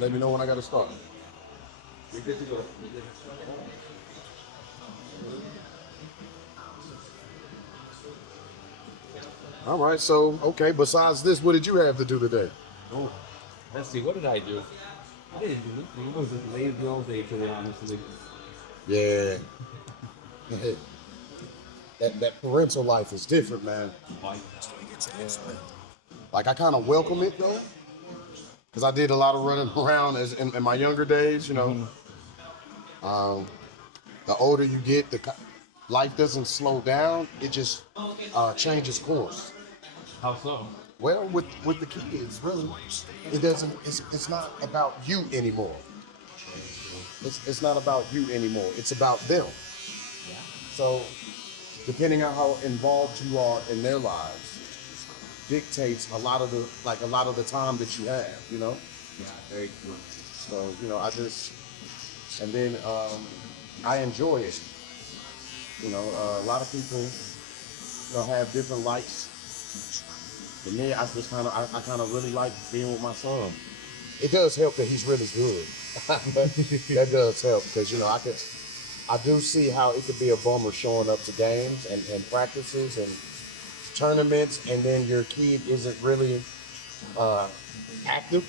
let me know when I got to start. You're good to go. All right, so, okay, besides this, what did you have to do today? Oh, let's see. What did I do? I didn't do anything. It was a lazy all day, to be honest with you. Yeah. that parental life is different, man. Like, I kind of welcome it, though, because I did a lot of running around in my younger days, you know. The older you get, life doesn't slow down. It just changes course. How so? Well, with the kids, really, it doesn't. It's not about you anymore. It's not about you anymore. It's about them. So, depending on how involved you are in their lives, dictates a lot of the time that you have. You know. Yeah, very true. So and then I enjoy it. You know, a lot of people, have different likes. For me, I kind of really like being with my son. It does help that he's really good. That does help because I do see how it could be a bummer showing up to games and practices and tournaments, and then your kid isn't really active.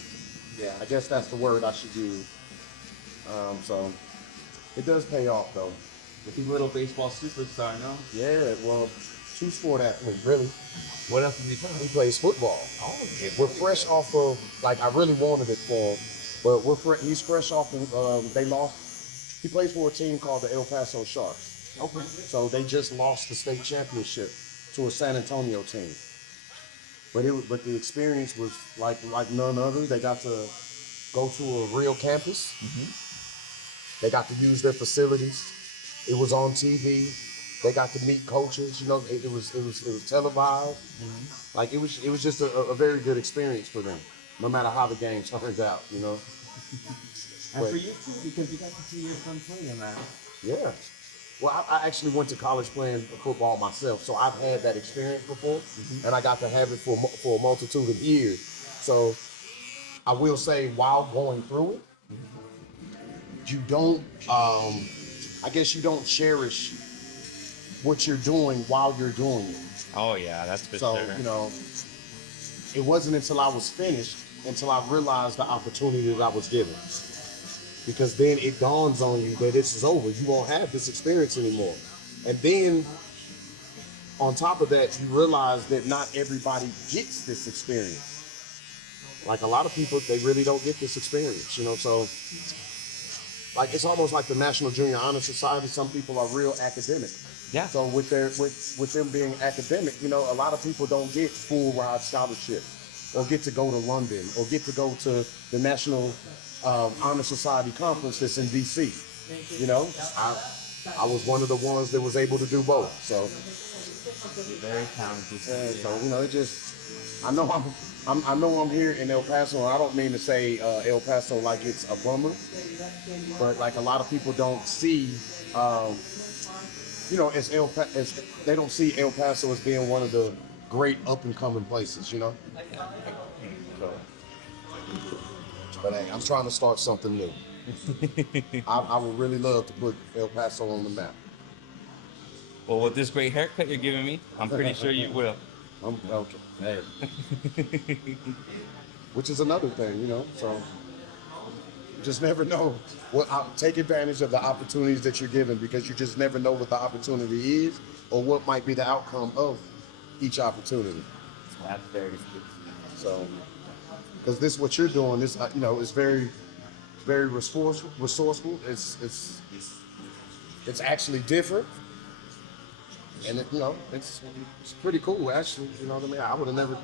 Yeah. I guess that's the word I should use. So it does pay off though. He's a little baseball superstar, no? Yeah, well, two-sport athlete, really. What else did he play? He plays football. Oh, okay. We're fresh off of, I really wanted it for him, but he's fresh off of, they lost. He plays for a team called the El Paso Sharks. Okay. So they just lost the state championship to a San Antonio team. But the experience was like none other. They got to go to a real campus. They got to use their facilities. It was on TV. They got to meet coaches. It was televised. Like it was just a very good experience for them, no matter how the game turned out. And for you too, because you got to see your son play in that. Yeah. Well, I actually went to college playing football myself, so I've had that experience before, and I got to have it for a multitude of years. So I will say, while going through it, you don't, I guess you don't cherish what you're doing while you're doing it. Oh yeah, that's for So, sure. it wasn't until I was finished until I realized the opportunity that I was given. Because then it dawns on you that this is over. You won't have this experience anymore. And then on top of that, you realize that not everybody gets this experience. Like a lot of people, they really don't get this experience, so like it's almost like the National Junior Honor Society. Some people are real academic. Yeah. So with them being academic, a lot of people don't get full ride scholarship, or get to go to London, or get to go to the National Honor Society conference that's in DC. I was one of the ones that was able to do both. So Very talented. so it just I know I'm here in El Paso, and I don't mean to say El Paso like it's a bummer, but like a lot of people don't see. They don't see El Paso as being one of the great up and coming places, So, but hey, I'm trying to start something new. I would really love to put El Paso on the map. Well, with this great haircut you're giving me, I'm pretty sure you will. I'm okay. Hey. Which is another thing, So you just never know take advantage of the opportunities that you're given, because you just never know what the opportunity is or what might be the outcome of each opportunity. That's very true. So, because this what you're doing, this is very, very resourceful. It's actually different, and it's pretty cool actually. You know what I mean? I would have never,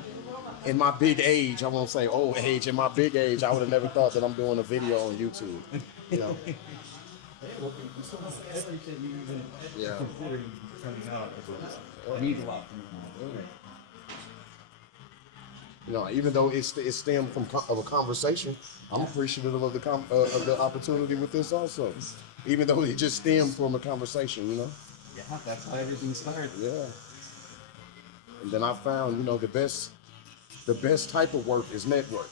in my big age, I won't say old age. In my big age, I would have never thought that I'm doing a video on YouTube. Yeah. Means a lot. Even though it stemmed from a conversation, I'm appreciative of the opportunity with this also. Even though it just stemmed from a conversation, Yeah, that's how everything started. Yeah. And then I found, the best type of work is network,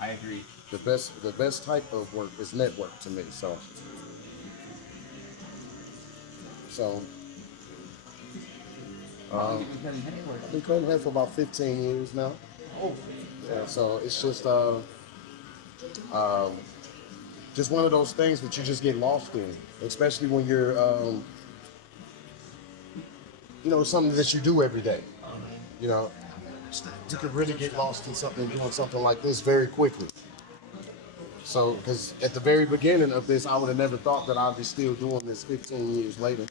I agree. the best type of work is network to me. So How long have you been cutting hair for? I've been cutting hair for about 15 years now. Oh, Yeah, so it's just one of those things that you just get lost in, especially when you're something that you do every day. You know, you could really get lost in something doing something like this very quickly. So, because at the very beginning of this, I would have never thought that I'd be still doing this 15 years later.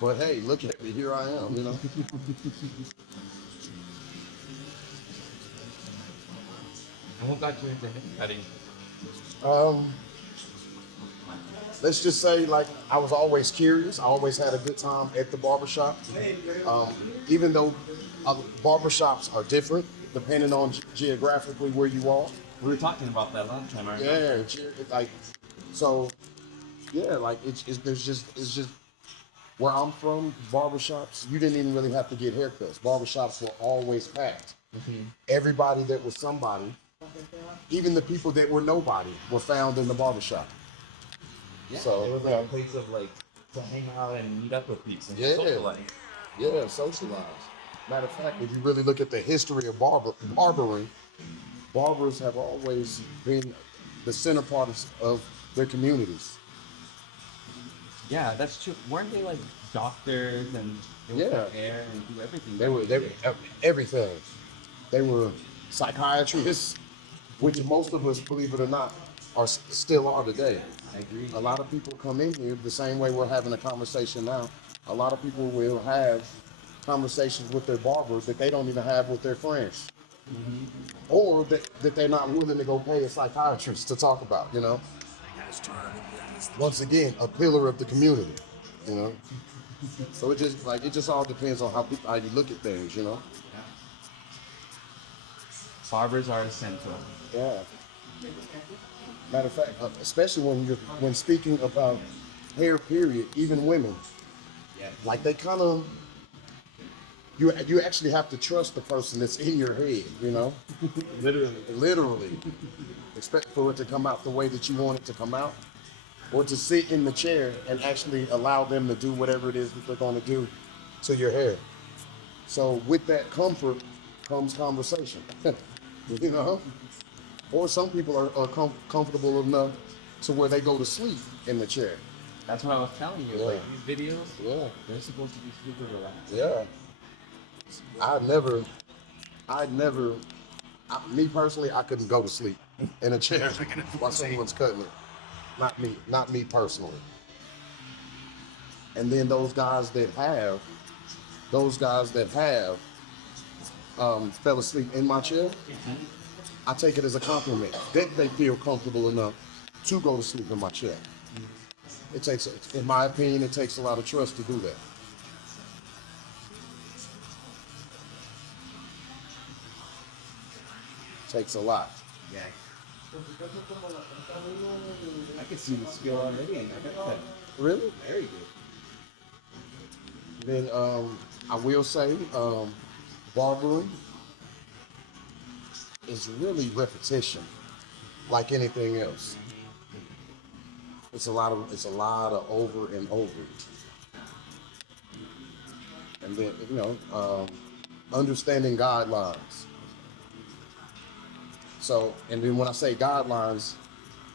But hey, look at me, here I am. and what got you into hair cutting? Um, let's just say, like, I was always curious. I always had a good time at the barbershop. Um, Even though barbershops are different depending on geographically where you are. We were talking about that last time, right? Yeah, like so. Yeah, like it's just where I'm from. Barbershops, you didn't even really have to get haircuts. Barbershops were always packed. Everybody that was somebody, even the people that were nobody, were found in the barbershop. Yeah. So It was like a place of like to hang out and meet up with people and yeah, socialize. yeah, socialize. Matter of fact, if you really look at the history of barbering, barbers have always been the center part of their communities. Yeah, that's true. Weren't they like doctors and they would Yeah. cut hair and do everything? They were everything. They were psychiatrists, which most of us, believe it or not, still are today. I agree. A lot of people come in here the same way we're having a conversation now. A lot of people will have conversations with their barber that they don't even have with their friends, or that they're not willing to go pay a psychiatrist to talk about. Once again, a pillar of the community. You know. So it just all depends on how you look at things. Barbers are essential. Yeah. Matter of fact, especially when speaking about hair, period, even women, Yeah. like they kind of you actually have to trust the person that's in your head. Literally. Literally, expect for it to come out the way that you want it to come out, or to sit in the chair and actually allow them to do whatever it is that they're going to do to your hair. So with that comfort comes conversation. you know. Or some people are comfortable enough to where they go to sleep in the chair. That's what I was telling you. Yeah. Like these videos, Yeah. they're supposed to be super relaxed. Yeah. I never, me personally, I couldn't go to sleep in a chair while someone's cutting it. Not me personally. And then those guys that have fell asleep in my chair, I take it as a compliment that they feel comfortable enough to go to sleep in my chair. In my opinion, it takes a lot of trust to do that. Takes a lot. Yeah. I can see the skill already. I got that. Really? Very good. Then I will say, barbering is really repetition, like anything else. It's a lot of over and over. And then understanding guidelines. So, and then when I say guidelines,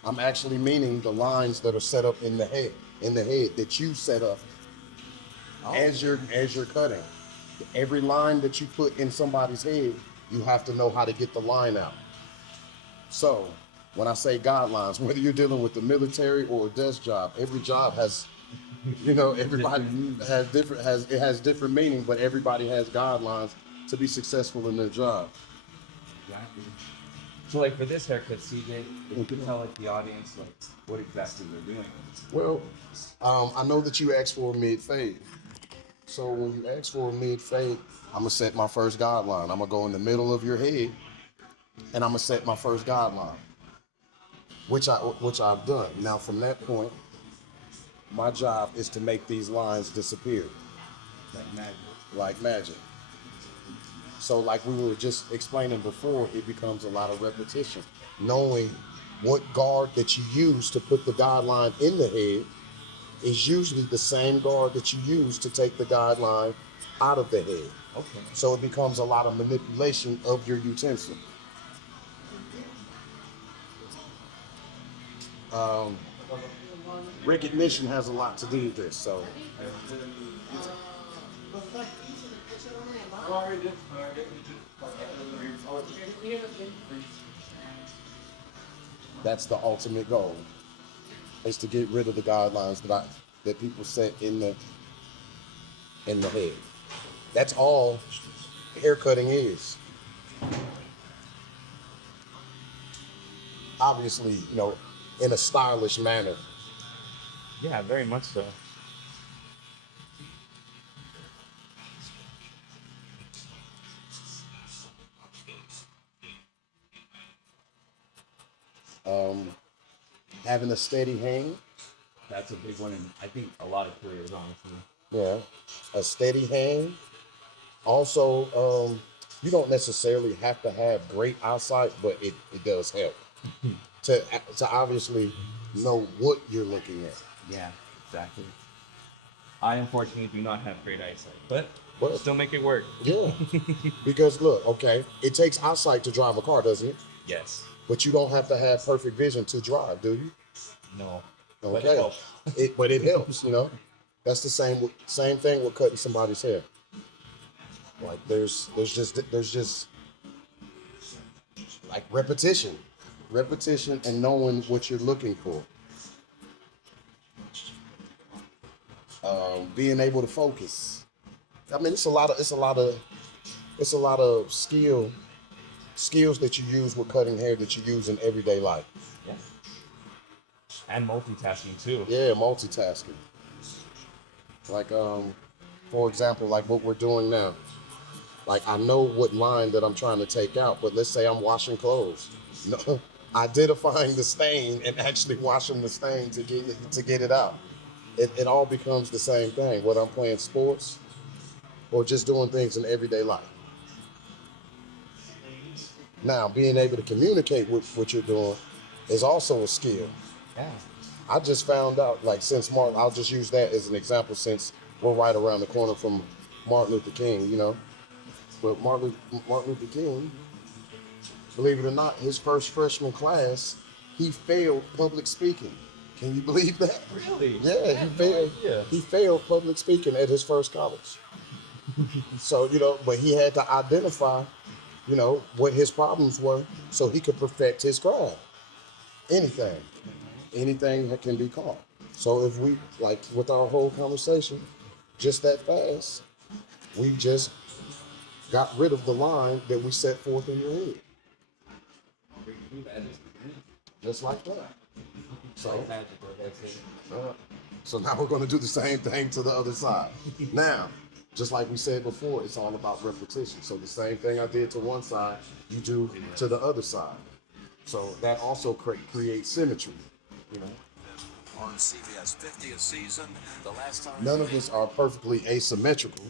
I'm actually meaning the lines that are set up in the head that you set up as you're cutting. Every line that you put in somebody's head, you have to know how to get the line out. So, when I say guidelines, whether you're dealing with the military or a desk job, every job has, everybody has different meaning, but everybody has guidelines to be successful in their job. Exactly. So like for this haircut, CJ, if you could tell like the audience like what exactly they're doing. Well, I know that you asked for a mid fade. So when you ask for a mid fade, I'm gonna set my first guideline. I'm gonna go in the middle of your head, and I'm gonna set my first guideline, which I've done. Now from that point, my job is to make these lines disappear Like magic. like magic. So like we were just explaining before, it becomes a lot of repetition. Knowing what guard that you use to put the guideline in the head is usually the same guard that you use to take the guideline out of the head. Okay. So it becomes a lot of manipulation of your utensil. Recognition has a lot to do with this. So that's the ultimate goal, is to get rid of the guidelines that people set in the head. That's all haircutting is. Obviously, in a stylish manner. Yeah, very much so. Having a steady hand. That's a big one in, I think, a lot of careers, honestly. Yeah, a steady hand. Also, you don't necessarily have to have great eyesight, but it does help to obviously know what you're looking at. Yeah, exactly. I unfortunately do not have great eyesight, but Well, still make it work. Yeah, because look, okay, it takes eyesight to drive a car, doesn't it? Yes. But you don't have to have perfect vision to drive, do you? No. Okay. But it helps. But it helps, That's the same thing with cutting somebody's hair. Like there's just like repetition and knowing what you're looking for. Being able to focus. I mean, it's a lot of skills that you use with cutting hair that you use in everyday life. Yeah. And multitasking too. Yeah, multitasking. Like for example, like what we're doing now. Like I know what line that I'm trying to take out, but let's say I'm washing clothes. No, identifying the stain and actually washing the stain to get it out. It all becomes the same thing, whether I'm playing sports or just doing things in everyday life. Now, being able to communicate with what you're doing is also a skill. Yeah. I just found out, like, since Martin, I'll just use that as an example since we're right around the corner from Martin Luther King, But Martin Luther King, believe it or not, his first freshman class, he failed public speaking. Can you believe that? Really? Yeah, he failed. Yeah. He failed public speaking at his first college. So, but he had to identify, what his problems were so he could perfect his craft. Anything that can be caught. So if we, like with our whole conversation, just that fast, we just got rid of the line that we set forth in your head. Just like that. So now we're going to do the same thing to the other side. Now, just like we said before, it's all about repetition. So the same thing I did to one side, you do to the other side. So that also creates symmetry. On CBS 50th season, the last time None of us are perfectly asymmetrical.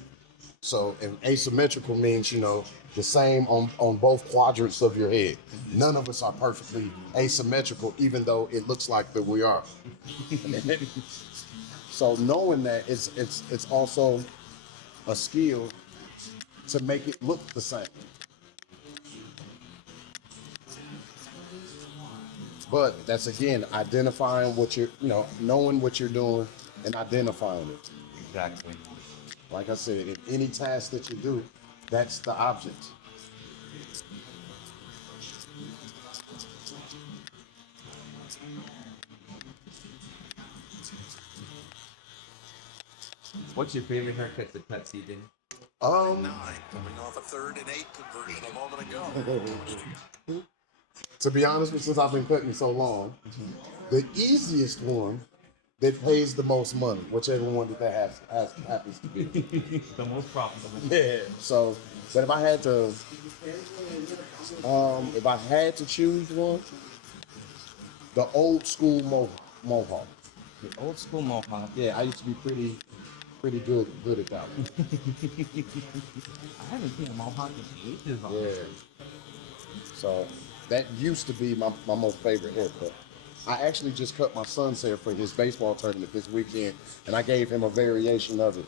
So, and asymmetrical means, the same on both quadrants of your head. None of us are perfectly asymmetrical, even though it looks like that we are. So knowing that, it's also a skill to make it look the same. But that's again identifying what you're, knowing what you're doing and identifying it. Exactly. Like I said, in any task that you do, that's the object. What's your favorite haircut to cut, CJ? 9, coming off a 3rd and 8 conversion a moment ago. To be honest, since I've been cutting so long, the easiest one that pays the most money, whichever one that happens to be. The most profitable. Yeah. So, but if I had to choose one, the old school mohawk. The old school mohawk. Yeah, I used to be pretty pretty good at that one. I haven't seen a mohawk in ages. Yeah. So that used to be my most favorite haircut. I actually just cut my son's hair for his baseball tournament this weekend, and I gave him a variation of it.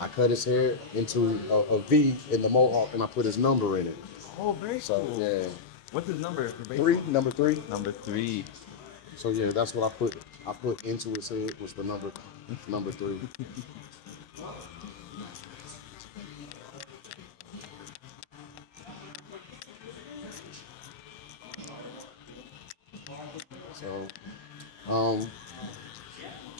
I cut his hair into a V in the mohawk, and I put his number in it. Oh, very So cool. yeah, What's his number for baseball? number three. Number 3. So yeah, that's what I put. I put into his head was the number 3. So,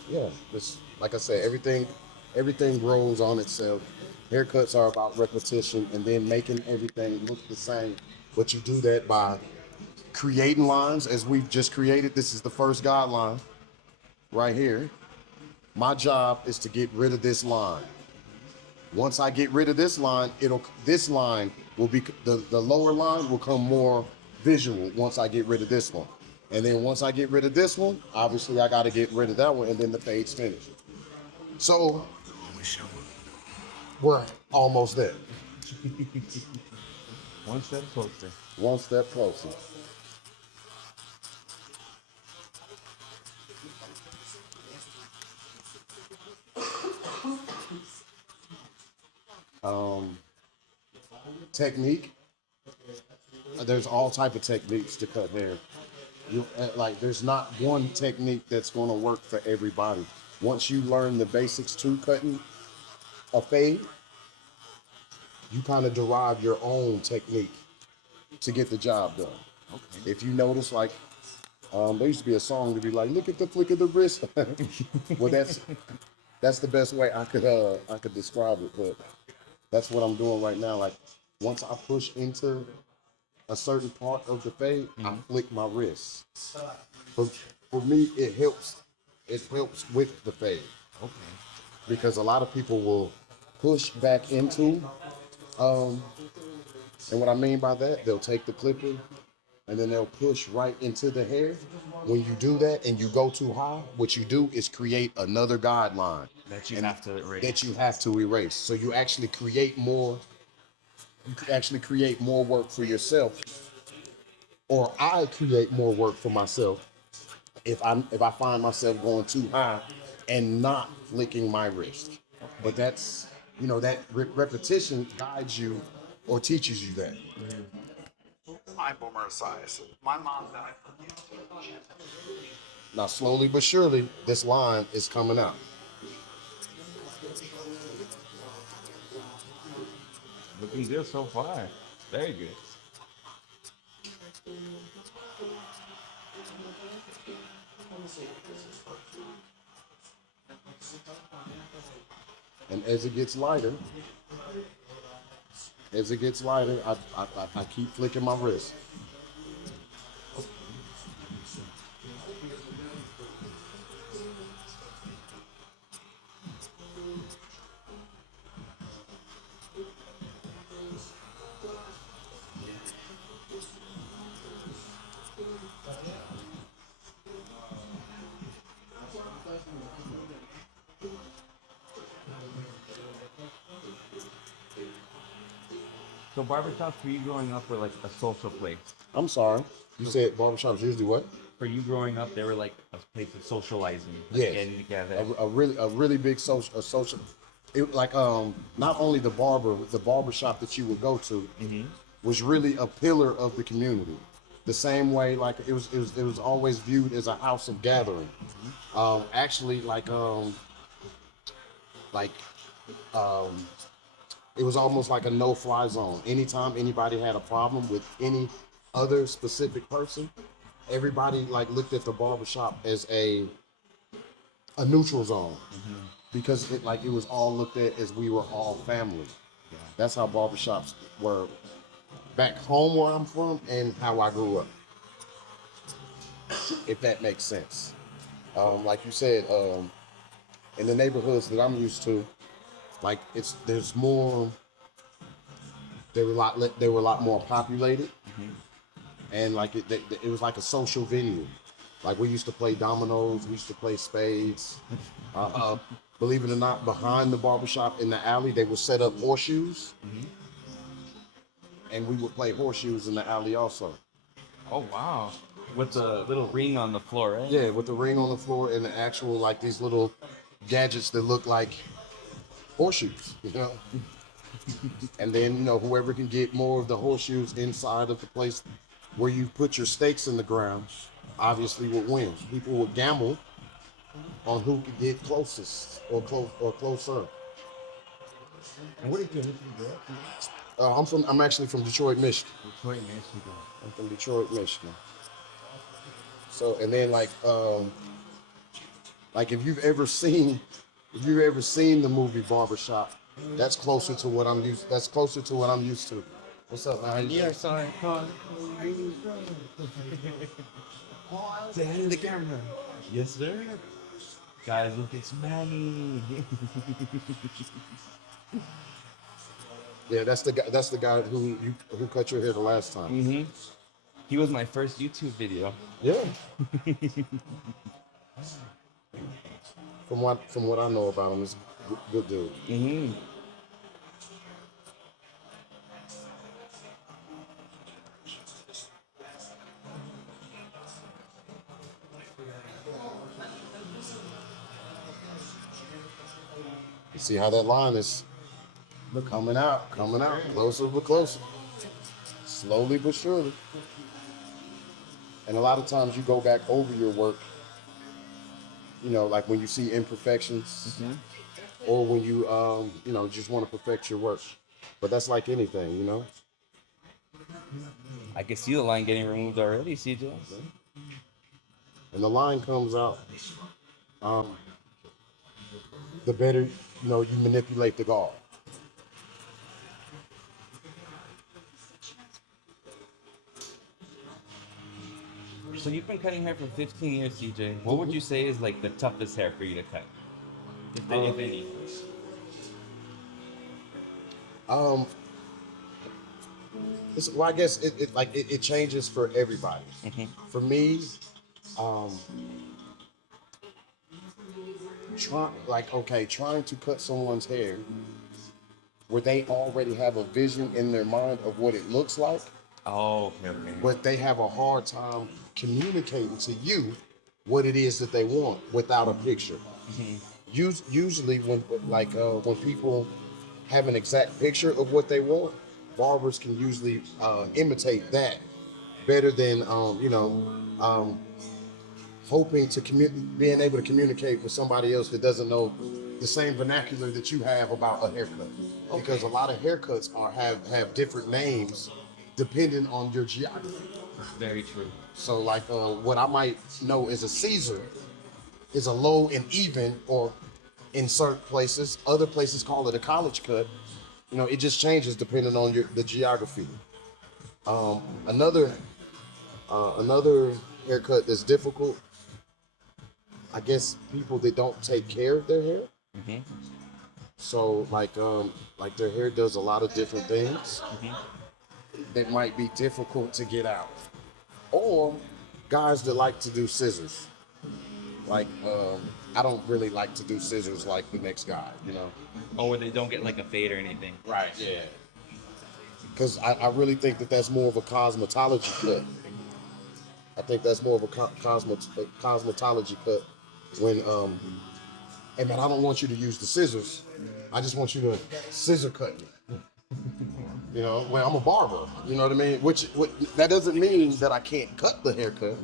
yeah, this like I said, everything grows on itself. Haircuts are about repetition and then making everything look the same. But you do that by creating lines as we've just created. This is the first guideline right here. My job is to get rid of this line. Once I get rid of this line, this line will be the lower line will come more visual once I get rid of this one. And then once I get rid of this one, obviously I got to get rid of that one, and then the fade's finished. So we're almost there. One step closer. One step closer. Technique. There's all type of techniques to cut hair. There's not one technique that's going to work for everybody. Once you learn the basics to cutting a fade, you kind of derive your own technique to get the job done. Okay. If you notice, there used to be a song to be like, "Look at the flick of the wrist." Well, that's the best way I could describe it. But that's what I'm doing right now. Like once I push into a certain part of the fade, I flick my wrist. For me, it helps. It helps with the fade. Okay. Because a lot of people will push back into, and what I mean by that, they'll take the clipper and then they'll push right into the hair. When you do that and you go too high, what you do is create another guideline That you have to erase. that you have to erase. So you actually create more. You actually create more work for yourself, or I create more work for myself if I find myself going too high and not flicking my wrist. But that's that repetition guides you or teaches you that. I'm Boomer Esiason. My mom died. Now slowly but surely, this line is coming out. Looking good so far. Very good. And as it gets lighter, I keep flicking my wrist. So barbershops for you growing up were like a social place. I'm sorry. You said barbershops usually what? For you growing up, they were like a place of socializing. Yes. Getting together. A really big social. It not only the barbershop that you would go to was really a pillar of the community. The same way it was always viewed as a house of gathering. Actually it was almost like a no-fly zone. Anytime anybody had a problem with any other specific person, everybody looked at the barbershop as a neutral zone because it was all looked at as we were all family. Yeah. That's how barbershops were back home where I'm from and how I grew up. If that makes sense. Like you said, in the neighborhoods that I'm used to, they were a lot more populated, and it was like a social venue. Like we used to play dominoes, we used to play spades. Believe it or not, behind the barbershop in the alley, they would set up horseshoes, and we would play horseshoes in the alley also. Oh wow. With the little ring on the floor, right? Yeah, with the ring on the floor and the actual like these little gadgets that look like horseshoes, you know. And then whoever can get more of the horseshoes inside of the place where you put your stakes in the ground, obviously will win. People will gamble on who can get closest or closer. And what did you grow up in? I'm actually from Detroit, Michigan. Detroit, Michigan. I'm from Detroit, Michigan. So, and then like if you've ever seen the movie Barbershop, that's closer to what I'm used. That's closer to what I'm used to. What's up, man? Yeah, sorry. Say hi to the camera. Yes, sir. Guys, look, it's Manny. Yeah, that's the guy. That's the guy who cut your hair the last time. Mm-hmm. He was my first YouTube video. Yeah. From what I know about him, he's a good dude. Mm-hmm. You see how that line is coming out, closer but closer, slowly but surely. And a lot of times you go back over your work, like when you see imperfections, or when you just want to perfect your work. But that's like anything. I can see the line getting removed already, CJ. And the line comes out, the better you manipulate the gauze. So you've been cutting hair for 15 years, CJ. What would you say is like the toughest hair for you to cut? If any. I guess it changes for everybody. For me, trying to cut someone's hair where they already have a vision in their mind of what it looks like, Oh, okay. but they have a hard time communicating to you what it is that they want without a picture. Usually when people have an exact picture of what they want, barbers can usually imitate that better than hoping to being able to communicate with somebody else that doesn't know the same vernacular that you have about a haircut. Okay. Because a lot of haircuts have different names depending on your geography. Very true. So what I might know as a Caesar is a low and even, or in certain places, other places call it a college cut. It just changes depending on the geography. Another haircut that's difficult, I guess, people that don't take care of their hair. So their hair does a lot of different things that might be difficult to get out. Or guys that like to do scissors. I don't really like to do scissors like the next guy, Oh, where they don't get like a fade or anything. Right, yeah. Because I really think that's more of a cosmetology cut. I think that's more of a cosmetology cut when, hey man, I don't want you to use the scissors. I just want you to scissor cut me. I'm a barber, you know what I mean? Which that doesn't mean that I can't cut the haircut,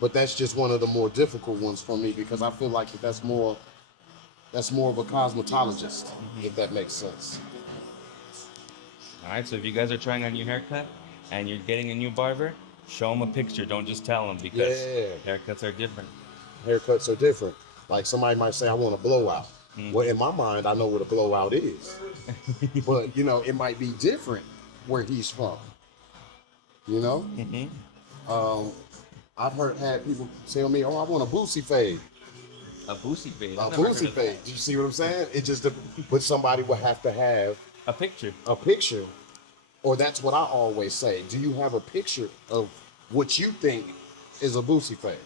but that's just one of the more difficult ones for me because I feel like that's more of a cosmetologist, if that makes sense. All right, so if you guys are trying a new haircut and you're getting a new barber, show them a picture. Don't just tell them because haircuts are different. Haircuts are different. Like somebody might say, I want a blowout. Well, in my mind, I know what a blowout is. But, it might be different where he's from. I've had people tell me, oh, I want a boosie fade. A boosie fade? A boosie fade. Do you see what I'm saying? It just, but somebody would have to have a picture. Or that's what I always say. Do you have a picture of what you think is a boosie fade.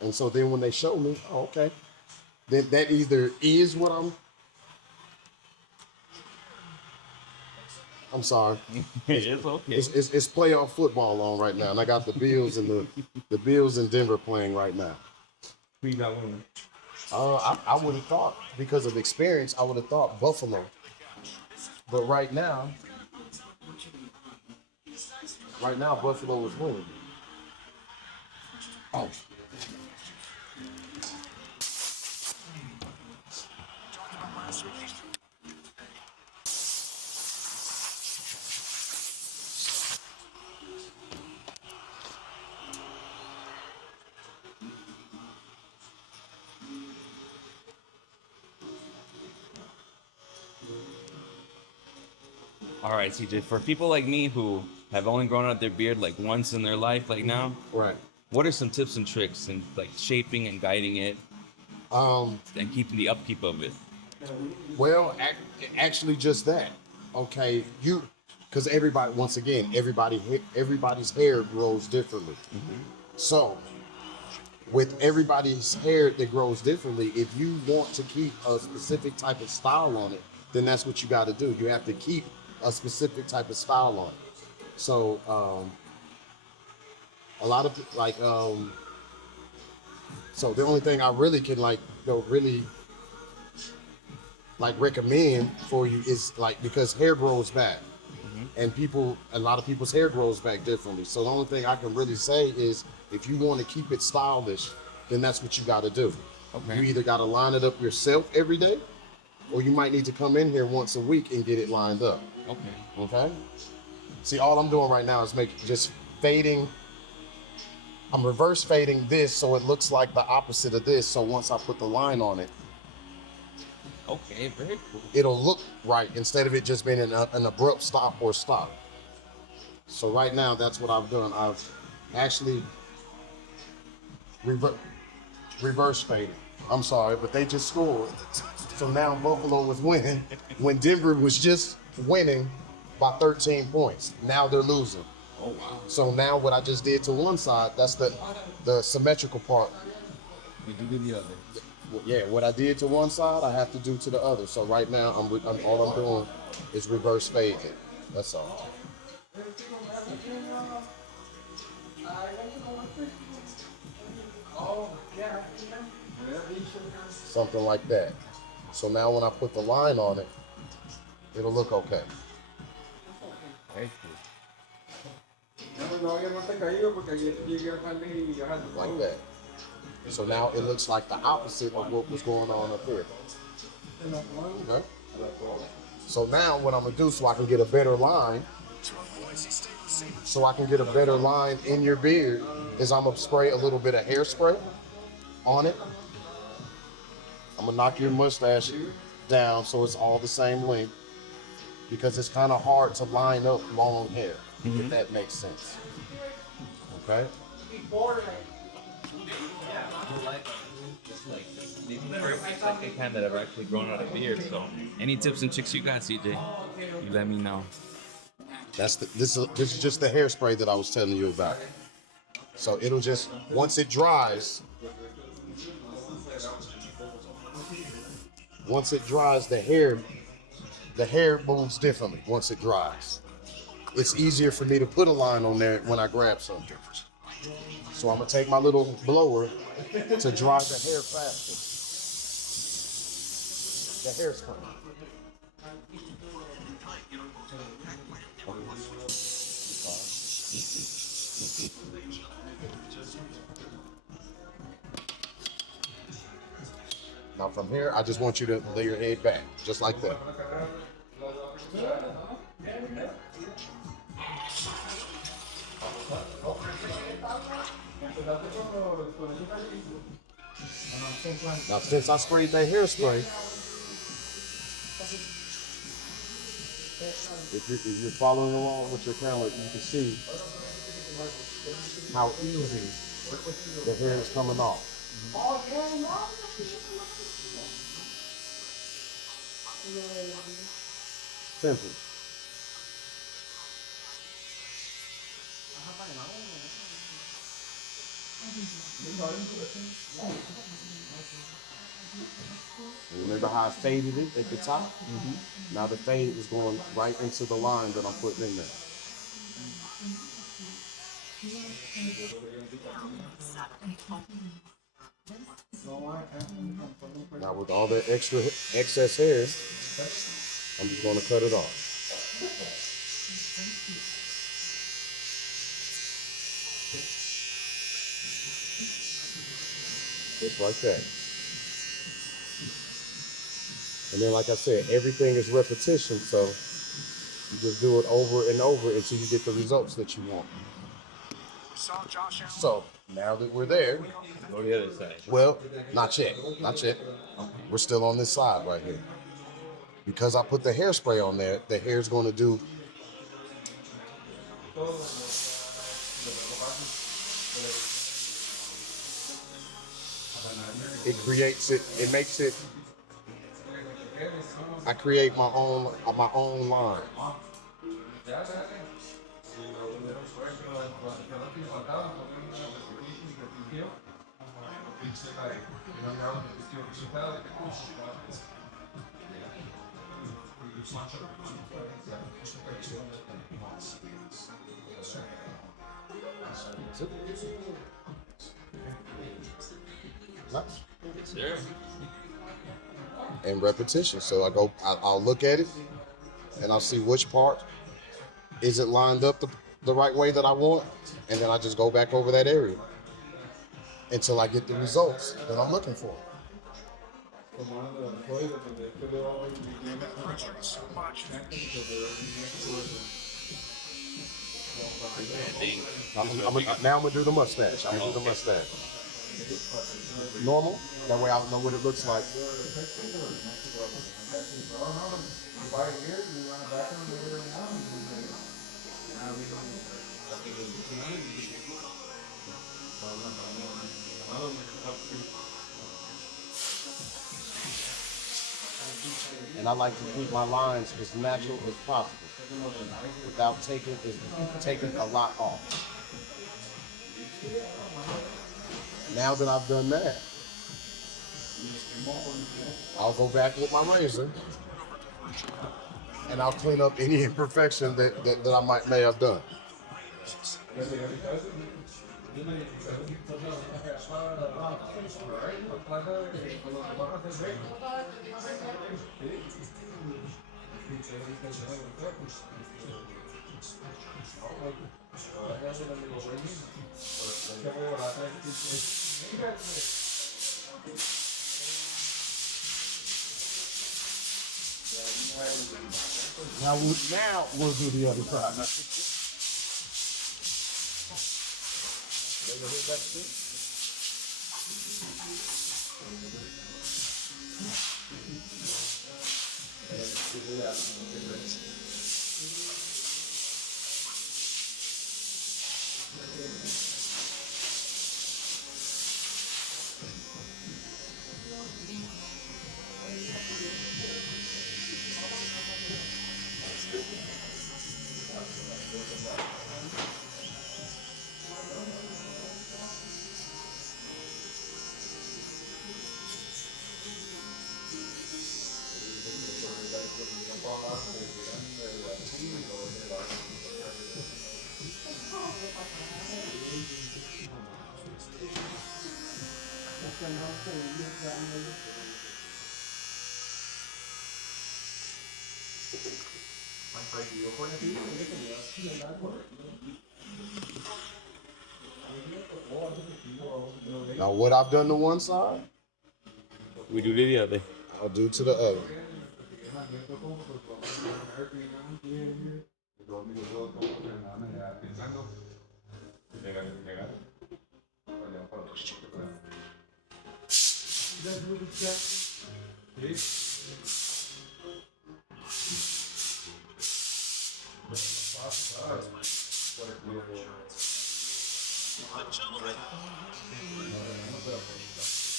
And so then when they show me, oh, okay, then that either is what I'm sorry. It's okay. It's playoff football on right now, and I got the Bills and the Bills in Denver playing right now. Who you got winning? I would have thought, because of experience, I would have thought Buffalo. But right now, Buffalo is winning. Oh. All right, CJ. For people like me who have only grown out their beard like once in their life, like now, Right. what are some tips and tricks in like shaping and guiding it, and keeping the upkeep of it? Well, actually, just that. Okay, because everybody, once again, everybody's hair grows differently. So, with everybody's hair that grows differently, if you want to keep a specific type of style on it, then that's what you got to do. You have to keep a specific type of style on it. So, a lot of so the only thing I really can really recommend for you is because hair grows back, and a lot of people's hair grows back differently. So the only thing I can really say is, if you want to keep it stylish, then that's what you got to do. Okay. You either got to line it up yourself every day, or you might need to come in here once a week and get it lined up. Okay. See, all I'm doing right now is just fading. I'm reverse fading this so it looks like the opposite of this. So once I put the line on it, Okay, very cool. it'll look right instead of it just being an abrupt stop or stop. So right now, that's what I've done. I've actually reverse faded. I'm sorry, but they just scored. So now Buffalo was winning when Denver was just winning by 13 points. Now they're losing. Oh wow. So now what I just did to one side, that's the symmetrical part. We do the other. Yeah, what I did to one side, I have to do to the other. So right now, all I'm doing is reverse fading. That's all. Something like that. So now when I put the line on it, it'll look okay. Very cool. Like that. So now it looks like the opposite of what was going on up here. Okay? So now what I'm gonna do, so I can get a better line, in your beard, is I'm gonna spray a little bit of hairspray on it. I'm gonna knock your mustache down so it's all the same length, because it's kind of hard to line up long hair, if that makes sense. Okay? Second time that I've actually grown out a beard. So, any tips and tricks you got, CJ? You let me know. This is just the hairspray that I was telling you about. So it'll just, once it dries, the hair moves differently once it dries. It's easier for me to put a line on there when I grab something. So I'm gonna take my little blower to dry the hair faster. The hairspray. Now from here, I just want you to lay your head back, just like that. Now since I sprayed that hairspray, if you're following along with your camera, you can see how easy the hair is coming off. Simple. Remember how I faded it at the top? Mm-hmm. Now the fade is going right into the line that I'm putting in there. Now with all that extra excess hair, I'm just going to cut it off. Just like that. And then, like I said, everything is repetition, so you just do it over and over until you get the results that you want. So now that we're there, Go to the other side. well, not yet, not yet. We're still on this side right here. Because I put the hairspray on there, the hair's going to do. It creates it. It makes it. I create my own line. Nice. Yes, sir. And repetition. So I'll look at it, and I'll see which part isn't lined up the right way that I want, and then I just go back over that area until I get the results that I'm looking for. Now I'm gonna do the mustache. I'm gonna do the mustache. Normal. That way I'll know what it looks like. And I like to keep my lines as natural as possible without taking a lot off. Now that I've done that, I'll go back with my razor and I'll clean up any imperfection that I may have done. Now we'll do the other side. Now what I've done to one side, We do the other. I'll do to the other.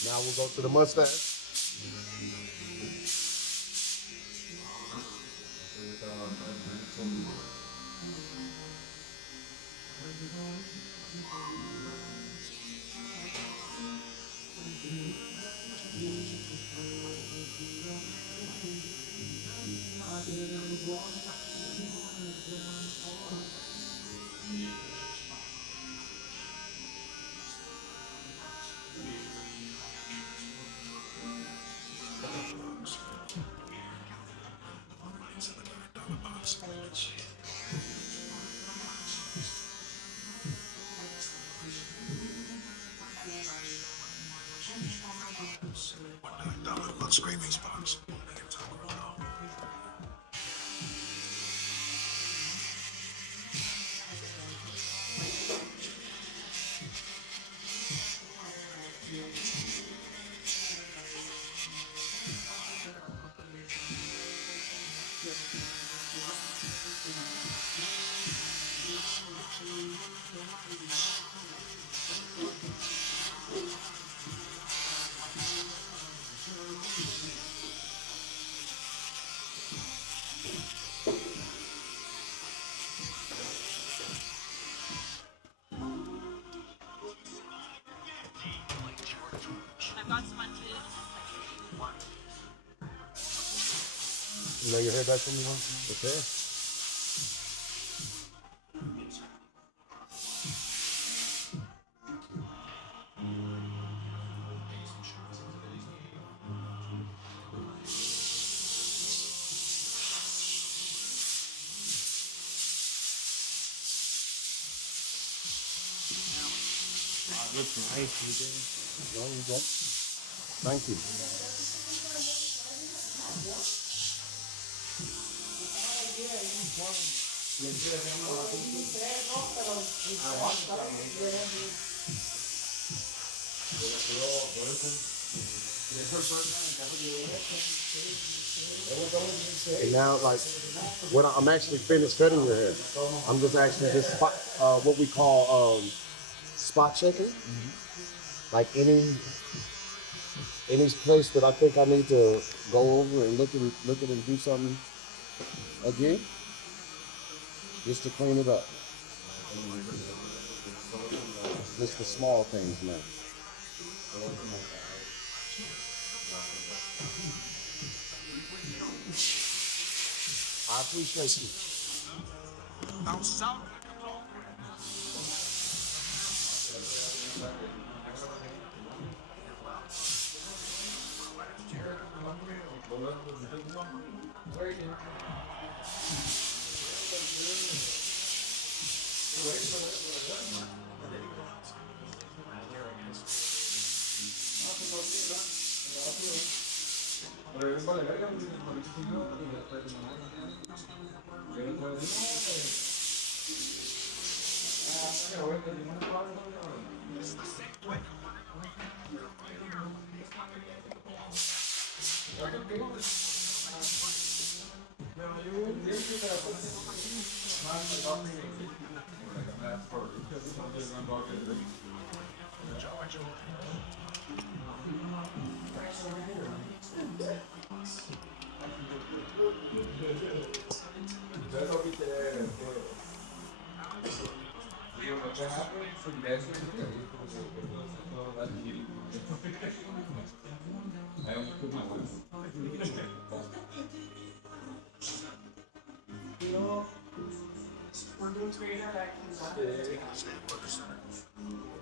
Now we'll go to the mustache. Let's scrape these bugs. I've got some munchies. You lay your hair back for me, huh? Okay. Looks nice, No, you go. Thank you. And now, like, when I'm actually finished cutting your hair, I'm just actually just spot, what we call spot checking. Like any place that I think I need to go over and look at and do something again, just to clean it up. Just the small things, man. I appreciate you.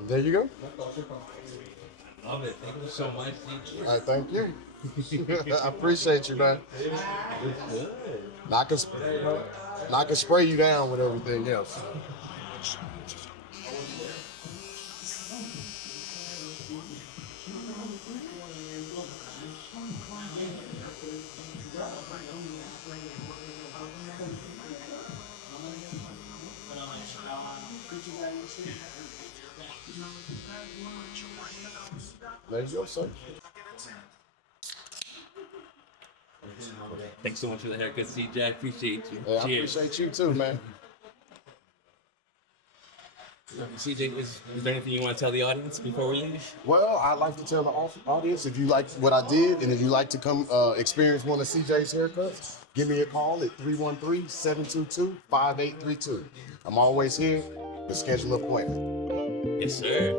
There you go. Love it. Thank you so much. All right, thank you. I appreciate you, man. Now I can spray you down with everything else. There you go, sir. Thanks so much for the haircut, CJ. I appreciate you. Yeah, I Cheers. appreciate you too, man. CJ, is there anything you want to tell the audience before we leave? Well, I'd like to tell the audience, if you like what I did and if you like to come experience one of CJ's haircuts, give me a call at 313-722-5832. I'm always here to schedule an appointment. Yes, sir.